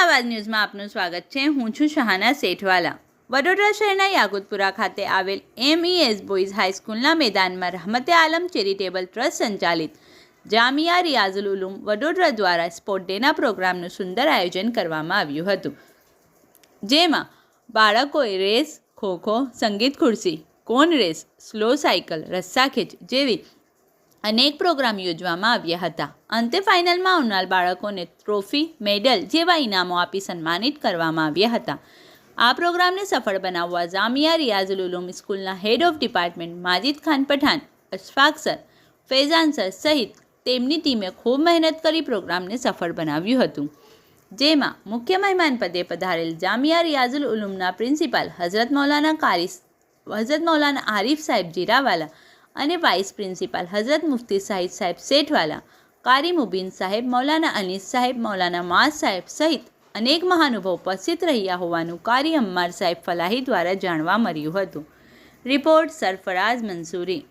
આવાજ ન્યૂઝમાં આપનું સ્વાગત છે। હું છું શહાના સેઠવાલા। વડોદરા શહેરના યાકુતપુરા ખાતે આવેલ MES બોયઝ હાઈસ્કૂલના મેદાનમાં રહમતે આલમ ચેરિટેબલ ટ્રસ્ટ સંચાલિત જામિયા રિયાઝુલ ઉલૂમ વડોદરા દ્વારા સ્પોર્ટ ડેના પ્રોગ્રામનું સુંદર આયોજન કરવામાં આવ્યું હતું, જેમાં બાળકોએ રેસ, ખોખો, સંગીત ખુરશી, કોન રેસ, સ્લો સાયકલ, રસ્સાખેંચ જેવી અનેક પ્રોગ્રામ યોજવામાં આવ્યા હતા। અંતે ફાઇનલમાં આવનાર બાળકોને ટ્રોફી, મેડલ જેવા ઇનામો આપી સન્માનિત કરવામાં આવ્યા હતા। આ પ્રોગ્રામને સફળ બનાવવા જામિયા રિયાઝુલ ઉલૂમ સ્કૂલના head of department Majid Khan Pathan, Ashfaq sir, Faizan sir સહિત તેમની ટીમે ખૂબ મહેનત કરી પ્રોગ્રામને સફળ બનાવ્યું હતું, જેમાં મુખ્ય મહેમાન પદે પધારેલ જામિયા રિયાઝુલ ઉલૂમના પ્રિન્સિપાલ હઝરત મૌલાના આરિફ સાહેબ જીરાવાલા અને વાઇસ પ્રિન્સિપાલ હઝરત મુફ્તી સાહિદ સાહેબ સેઠવાલા, કારી મુબીન સાહેબ, મૌલાના અનીસ સાહેબ, મૌલાના માસ સાહેબ સહિત અનેક મહાનુભાવો ઉપસ્થિત રહ્યા હોવાનું કારી અમ્માર સાહેબ ફલાહી દ્વારા જાણવા મળ્યું હતું। રિપોર્ટ સરફરાઝ મંસૂરી।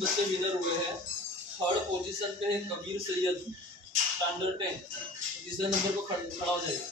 बच्चे विनर हुए हैं। थर्ड पोजीशन पे है कबीर सैयद, स्टैंडर्ड 10। तीसरे नंबर को खड़ा हो जाएगा।